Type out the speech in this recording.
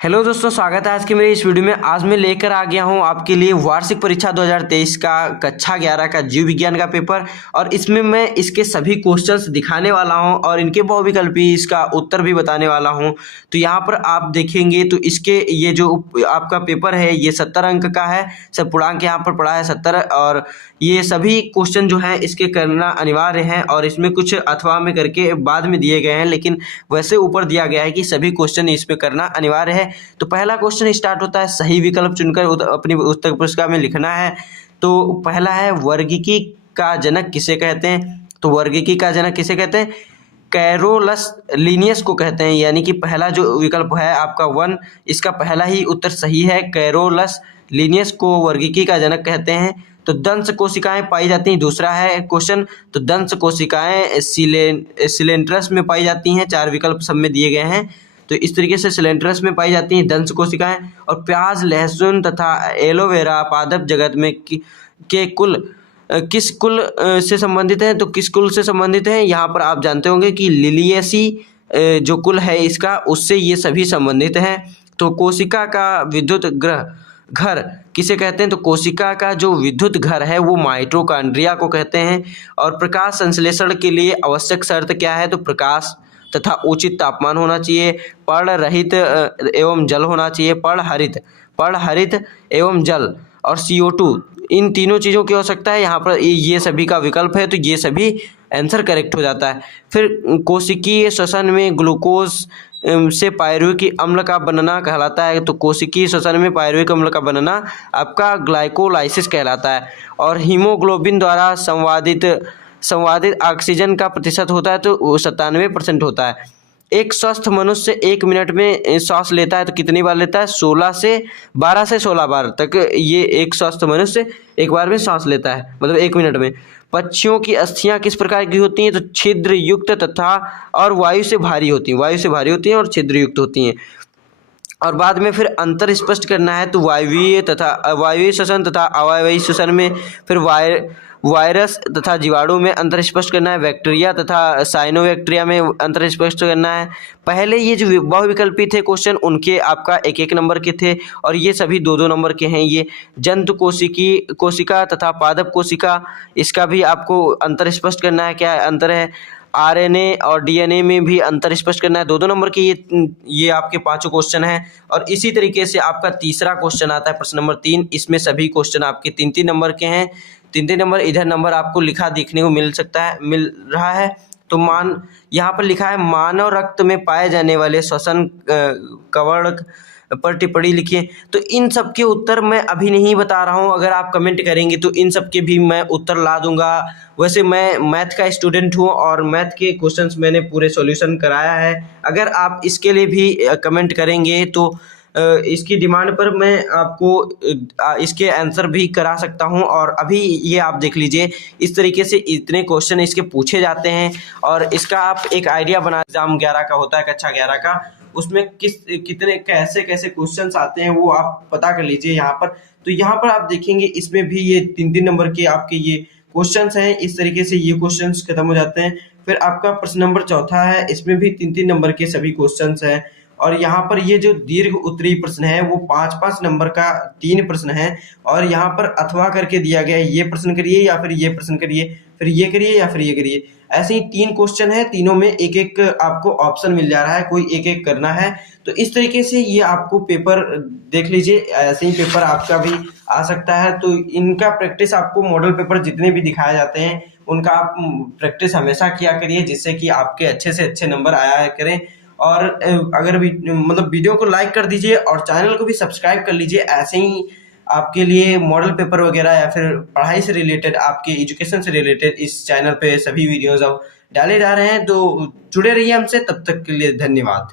Hello दोस्तों, स्वागत है आज की मेरी इस वीडियो में। आज मैं लेकर आ गया हूं आपके लिए वार्षिक परीक्षा 2023 का कक्षा 11 का जीव विज्ञान का पेपर। और इसमें मैं इसके सभी क्वेश्चंस दिखाने वाला हूं और इनके बहुविकल्पी इसका उत्तर भी बताने वाला हूं। तो यहां पर आप देखेंगे तो इसके ये जो आपका पेपर है ये 70 अंक का है। सब पूर्णांक यहाँ पर पड़ा है 70। और ये सभी क्वेश्चन जो हैं इसके करना अनिवार्य है और इसमें कुछ अथवा में करके बाद में दिए गए हैं, लेकिन वैसे ऊपर दिया गया है कि सभी क्वेश्चन इसमें करना अनिवार्य है। तो पहला क्वेश्चन स्टार्ट होता है, सही विकल्प चुनकर अपनी उत्तर पुस्तिका में लिखना है। तो पहला है, वर्गीकी का जनक किसे कहते हैं? तो वर्गीकी का जनक किसे कहते हैं? कैरोलस लीनियस को कहते हैं। यानी कि पहला जो विकल्प है आपका 1, इसका पहला ही उत्तर सही है। कैरोलस लीनियस को वर्गीकी का जनक कहते हैं। तो दंश कोशिकाएं पाई जाती हैं, दूसरा है क्वेश्चन। तो दंश कोशिकाएं सिलेंट्रस में पाई जाती हैं। 4 विकल्प सब में दिए गए हैं। तो इस तरीके से सिलेंट्रस में पाई जाती हैं दंश कोशिकाएं। और प्याज, लहसुन तथा एलोवेरा पादप जगत में के कुल किस कुल से संबंधित है? तो किस कुल से संबंधित है? यहाँ पर आप जानते होंगे कि लिलियसी जो कुल है इसका, उससे ये सभी संबंधित हैं। तो कोशिका का विद्युत घर किसे कहते हैं? तो कोशिका का जो विद्युत घर है वो माइटोकॉन्ड्रिया को कहते हैं। और प्रकाश संश्लेषण के लिए आवश्यक शर्त क्या है? तो प्रकाश तथा उचित तापमान होना चाहिए, पर्ण रहित एवं जल होना चाहिए, पर्ण हरित एवं जल और CO2, इन तीनों चीज़ों की आवश्यकता है। यहाँ पर ये सभी का विकल्प है, तो ये सभी आंसर करेक्ट हो जाता है। फिर कोशिकीय श्वसन में ग्लूकोज से पायरुविक अम्ल का बनना कहलाता है। तो कोशिकीय श्वसन में पायरुविक अम्ल का बनना आपका ग्लाइकोलाइसिस कहलाता है। और हीमोग्लोबिन द्वारा संवादित ऑक्सीजन का प्रतिशत होता है तो 97% होता है। एक स्वस्थ मनुष्य 1 मिनट में सांस लेता है तो कितनी बार लेता है? 12 से 16 बार तक ये एक स्वस्थ मनुष्य एक बार में सांस लेता है, मतलब 1 मिनट में। पक्षियों की अस्थियां किस प्रकार की होती हैं? तो छिद्र युक्त तथा और वायु से भारी होती हैं और छिद्र युक्त होती हैं। और बाद में फिर अंतर स्पष्ट करना है, तो वायवीय श्वसन तथा अवायवीय श्वसन में, फिर वायरस तथा जीवाणु में अंतर स्पष्ट करना है, बैक्टीरिया तथा साइनोबैक्टीरिया में अंतर स्पष्ट करना है। पहले ये जो बहुविकल्पी थे क्वेश्चन उनके आपका 1-1 नंबर के थे और ये सभी 2-2 नंबर के हैं। ये जंतु कोशिका तथा पादप कोशिका, इसका भी आपको अंतर स्पष्ट करना है, क्या अंतर है। RNA और DNA में भी अंतर स्पष्ट करना है। 2-2 नंबर के ये आपके 5 क्वेश्चन हैं। और इसी तरीके से आपका तीसरा क्वेश्चन आता है, प्रश्न नंबर 3। इसमें सभी क्वेश्चन आपके 3-3 नंबर के हैं। 3-3 नंबर, इधर नंबर आपको लिखा देखने को मिल रहा है। तो यहाँ पर लिखा है, मानव रक्त में पाए जाने वाले श्वसन कवक पर टिप्पणी लिखिए। तो इन सब के उत्तर मैं अभी नहीं बता रहा हूँ, अगर आप कमेंट करेंगे तो इन सब के भी मैं उत्तर ला दूंगा। वैसे मैं मैथ का स्टूडेंट हूँ और मैथ के क्वेश्चंस मैंने पूरे सॉल्यूशन कराया है। अगर आप इसके लिए भी कमेंट करेंगे तो इसकी डिमांड पर मैं आपको इसके आंसर भी करा सकता हूं। और अभी ये आप देख लीजिए, इस तरीके से इतने क्वेश्चन इसके पूछे जाते हैं और इसका आप एक आइडिया बना, एग्जाम 11 का होता है, कक्षा 11 का, उसमें कितने कैसे क्वेश्चंस आते हैं वो आप पता कर लीजिए यहाँ पर। तो यहाँ पर आप देखेंगे इसमें भी ये 3-3 नंबर के आपके ये क्वेश्चंस हैं। इस तरीके से ये क्वेश्चंस खत्म हो जाते हैं। फिर आपका प्रश्न नंबर 4 है, इसमें भी 3-3 नंबर के सभी क्वेश्चंस हैं। और यहाँ पर ये जो दीर्घ उत्तरीय प्रश्न है वो 5-5 नंबर का 3 प्रश्न है। और यहाँ पर अथवा करके दिया गया है, ये प्रश्न करिए या फिर ये प्रश्न करिए, फिर ये करिए या फिर ये करिए। ऐसे ही 3 क्वेश्चन है, तीनों में 1-1 आपको ऑप्शन मिल जा रहा है, कोई 1-1 करना है। तो इस तरीके से ये आपको पेपर देख लीजिए, ऐसे ही पेपर आपका भी आ सकता है। तो इनका प्रैक्टिस आपको, मॉडल पेपर जितने भी दिखाए जाते हैं उनका आप प्रैक्टिस हमेशा किया करिए, जिससे कि आपके अच्छे से अच्छे नंबर आया करें। और अगर भी मतलब वीडियो को लाइक कर दीजिए और चैनल को भी सब्सक्राइब कर लीजिए। ऐसे ही आपके लिए मॉडल पेपर वगैरह या फिर पढ़ाई से रिलेटेड, आपके एजुकेशन से रिलेटेड इस चैनल पे सभी वीडियोस अब डाले जा रहे हैं। तो जुड़े रहिए हमसे, तब तक के लिए धन्यवाद।